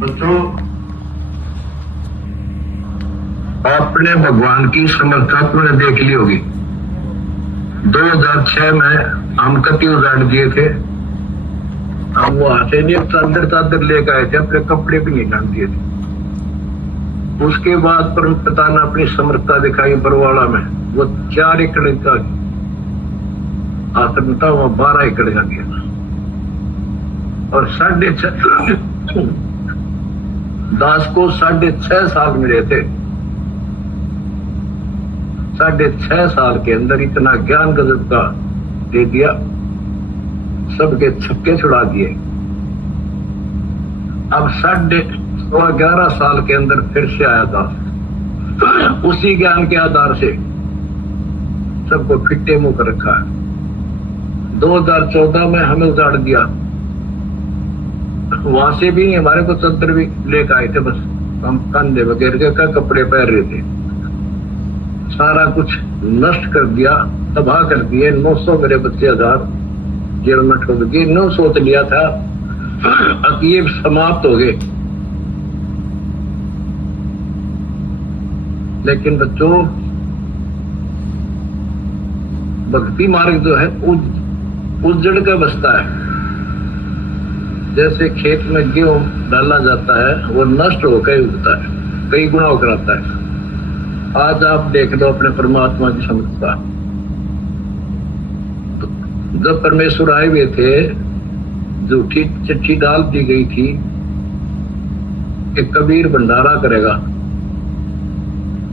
बच्चों, आपने भगवान की समर्था तुमने देख ली होगी। 2006 में हम कति उजाड़ दिए थे। हम वहां से नहीं चादर लेकर आए थे, अपने कपड़े भी नहीं डाल दिए थे। उसके बाद परम पिता ने अपनी समर्था दिखाई बरवाड़ा में। वो 4 एकड़ का आश्रम था, वहां 12 एकड़ का गया और 6.5 दास को 6.5 साल मिले थे। 6.5 साल के अंदर इतना ज्ञान गजब का दे दिया, सबके छक्के छुड़ा दिए। अब 11.5 साल के अंदर फिर से आया दास, उसी ज्ञान के आधार से सबको फिट्टे मुंह कर रखा है। 2014 में हमें उजाड़ दिया, वहां से भी हमारे को तंत्र भी लेकर आए थे, बस हम कंधे वगैरह का कपड़े पहन रहे थे। सारा कुछ नष्ट कर दिया, तबाह कर दिए। 900 मेरे बच्चे 1000 जेल में ठोक दिए। 9 सोच लिया था अब ये समाप्त हो गए, लेकिन बच्चों भक्ति मार्ग जो है उजड़ का बसता है। जैसे खेत में गेहूं डाला जाता है, वो नष्ट होकर उगता है, कई गुना होकर आता है। आज आप देख लो अपने परमात्मा की समझता। जब परमेश्वर आए हुए थे, झूठी चिट्ठी डाल दी गई थी कि कबीर भंडारा करेगा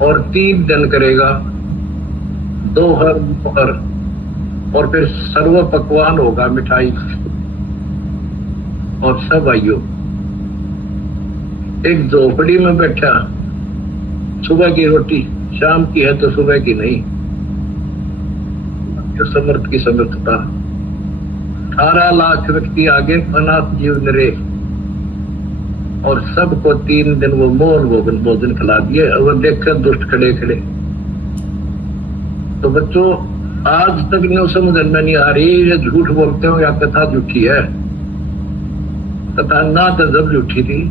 और 3 दिन करेगा, 2 हर और फिर सर्व पकवान होगा, मिठाई और सब आइयो। एक झोपड़ी में बैठा, सुबह की रोटी शाम की है तो सुबह की नहीं। जो समर्थ की समर्थता। 18 लाख व्यक्ति आगे अनाथ जीव निरे और सबको 3 दिन वो मोल भोजन खिला दिए। और देखकर दुष्ट खड़े खड़े। तो बच्चों आज तक नहीं समझ में नहीं आ रही, ये झूठ बोलते हो या कथा झूठी है। कथा ना तो जब झूठी थी,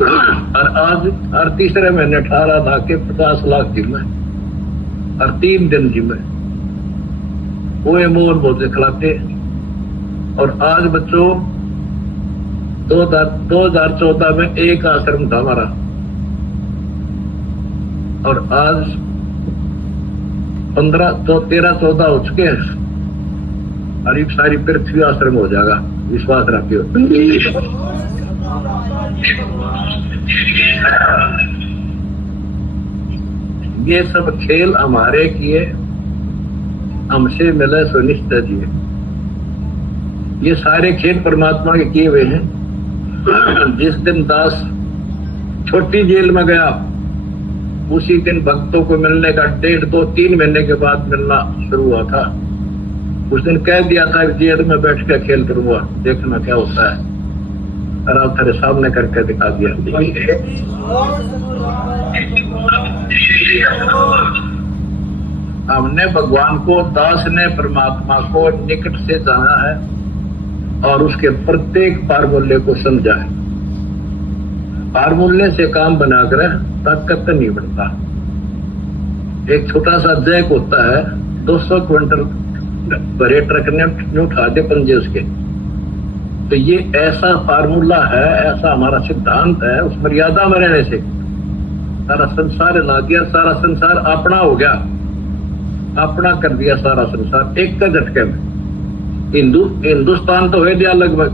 और आज हर तीसरे महीने 18 लाख के 50 लाख जिम्मे, हर 3 दिन जिम्मे वो मोल भोजन खिलाते। और आज बच्चों 2014 में एक आश्रम था हमारा, और आज 13-14 हो चुके हैं। और सारी पृथ्वी आश्रम हो जाएगा, विश्वास रखियो। ये सब खेल हमारे किए, हमसे मिले सुनिश्चित जिए। ये सारे खेल परमात्मा के किए हुए हैं। जिस दिन दास छोटी जेल में गया, उसी दिन भक्तों को मिलने का 1.5-2-3 महीने के बाद मिलना शुरू हुआ था। उस दिन कह दिया था कि जेल में बैठ कर खेल करूंगा, देखना क्या होता है। और आप तेरे सामने करके दिखा दिया। हमने भगवान को, दास ने परमात्मा को निकट से जाना है और उसके प्रत्येक फार्मूले को समझा है। फार्मूले से काम बनाकर ताकत नहीं बढ़ता। एक छोटा सा जैक होता है, 200 क्विंटल भरे ट्रक ने उठा दे पंजे उसके। तो ये ऐसा फार्मूला है, ऐसा हमारा सिद्धांत है। उस मर्यादा में रहने से सारा संसार ला दिया, सारा संसार अपना हो गया, अपना कर दिया सारा संसार एक का झटके में। हिंदुस्तान तो हो गया लगभग,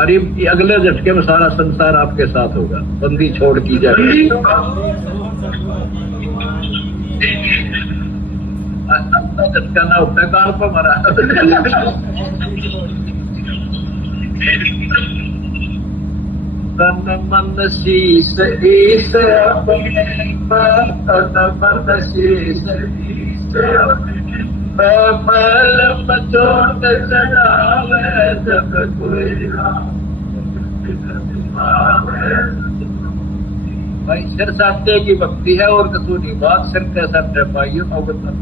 अरे अगले झटके में सारा संसार आपके साथ होगा। बंदी छोड़ की जाएगी। झटका ना उठता कान पर मरा। तन मन शीस ईश अपने, तन मन शीस ईश अपने, मैल मचोट चढ़ावे जब कोई भाई। सिर साटे की भक्ति है और कसूरी बात, सिर के साटे पाइयो अवतार।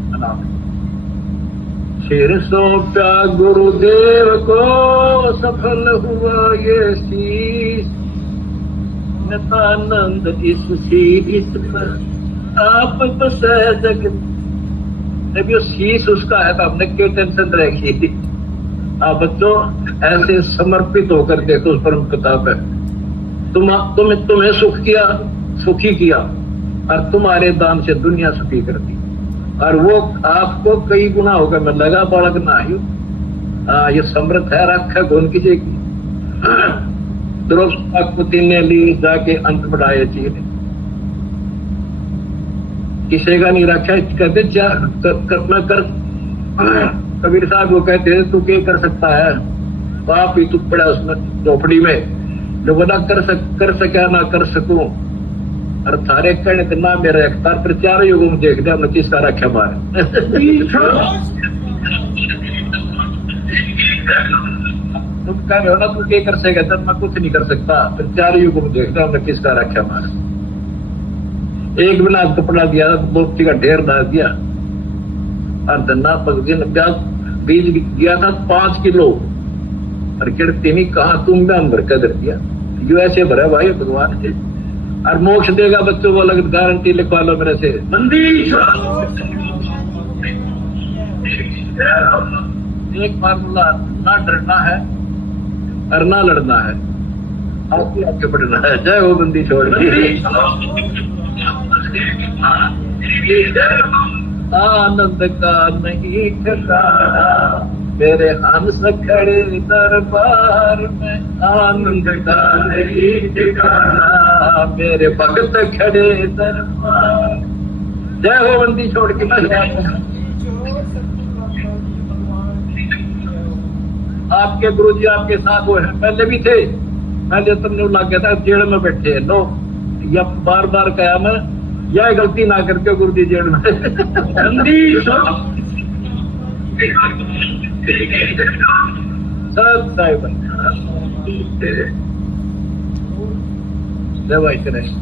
सिर सौंपा गुरुदेव को, सफल हुआ ये शीश। नितानंद इस शीश पर आप बसे जगत। जब ये शीश उसका है तो हमने क्यों टेंशन रखी। आप बच्चों ऐसे समर्पित होकर देखो उस परम पिता पे। तुम्हें सुखी किया और तुम्हारे दान से दुनिया सुखी कर दी, और वो आपको कई गुना होगा। मैं लगा बालक ना आयु ये समृद्ध है रख है कौन की की द्रौपदी ने ली जाके अंत बढ़ाए चीज किसी का नहीं रखा। कहते मैं कर कबीर साहब वो कहते हैं तू क्या कर सकता है, पाप ही तू पड़ा उसमें झोपड़ी में। जो बोला कर सका ना कर सकूं, और थारे कहने ना मेरा अख्तार पर चारों युगों में देख दिया मैं किसका रखा मारे। तुम कह रहे हो ना तू क्या कर सकेगा, तब मैं कुछ नहीं कर सकता। फिर चारों युगों में देख दिया मैं किसका रखा मारे। एक बिना कपड़ा दिया दोस्ती का ढेर डाल दिया, और धन्ना बीज दिया था 5 किलो, और किड़ती नहीं कहा तुम भी भर कर दिया। यू ऐसे भरा भाई भगवान से, और मोक्ष देगा बच्चों को अलग गारंटी लिखवा लो मेरे से। एक फार्मूला, ना डरना है और ना लड़ना है, आगे आगे बढ़ना है। जय हो बंदी छोड़ आनंद का नहीं ठिकाना मेरे हंस खड़े दरबार में। आनंद का नहीं ठिकाना मेरे भक्त खड़े दरबार। जय हो बंदी छोड़ के। आपके गुरु जी आपके साथ वो है, पहले भी थे। पहले तुमने लग गया था जेल में बैठे लो, या बार बार कहा मैं यह गलती ना करके गुरु जी जेल में। सब साहिब जय भाई कृष्ण।